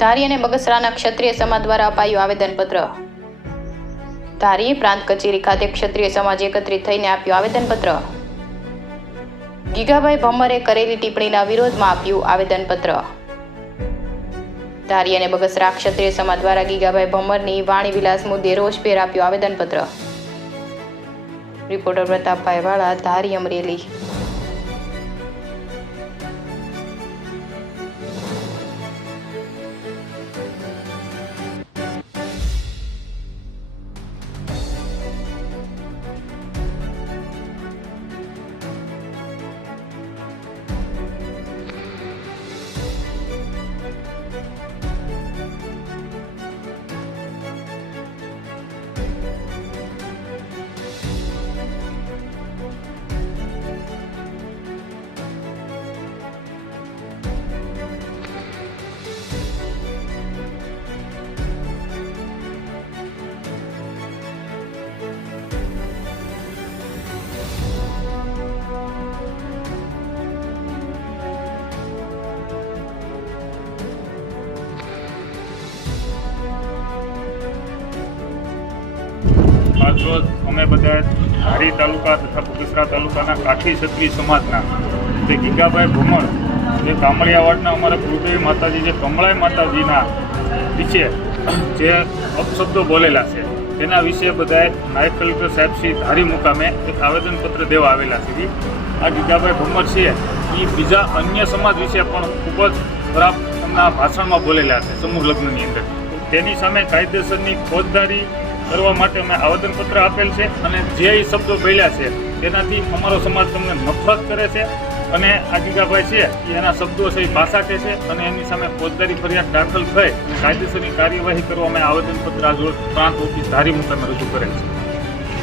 ધારી અને બગસરાના ક્ષત્રિય સમાજ દ્વારા અપાયું આવેદનપત્ર। ધારી પ્રાંત કચેરી ખાતે ક્ષત્રિય સમાજ એકત્રિત થઈને આપ્યું આવેદનપત્ર। ગીગાભાઈ ભમ્મરે કરેલી ટિપ્પણીના વિરોધમાં આપ્યું આવેદનપત્ર। ધારી અને બગસરા ક્ષત્રિય સમાજ દ્વારા ગીગાભાઈ ભમ્મરની વાણી વિલાસ મુદ્દે રોષભેર આપ્યું આવેદનપત્ર। રિપોર્ટર પ્રતાપભાઈ વાળા, ધારી, અમરેલી। આજરોજ અમે બધા ધારી તાલુકા તથા બગસરા તાલુકાના કાઠી ક્ષત્રિય સમાજના જે ગીગાભાઈ ભમ્મર જે કામળિયાવાડના અમારા કુળદેવી માતાજી જે કમળાઈ માતાજીના વિશે જે અપશબ્દો બોલેલા છે તેના વિશે બધાએ નાયબ કલેક્ટર સાહેબ શ્રી ધારી મુકામે એક આવેદનપત્ર દેવા આવેલા છે। આ ગીગાભાઈ ભમ્મર છે એ બીજા અન્ય સમાજ વિશે પણ ખૂબ જ ખરાબ એમના ભાષણમાં બોલેલા છે સમૂહ લગ્નની અંદર। તેની સામે કાયદેસરની ફોજદારી કરવા માટે અમે આવેદનપત્ર આપેલ છે અને જે શબ્દો બોલ્યા છે તેનાથી અમારો સમાજ તમને નફરત કરે છે અને આ ગીગાભાઈ છે એ એના શબ્દો છે એ પાસાટે છે અને એની સામે ફોજદારી ફરિયાદ દાખલ થઈ અને કાયદેસરની કાર્યવાહી કરવા અમે આવેદનપત્ર આજ પ્રાંત ઓફિસ ધારી મુકામે રજૂ કરેલ છે।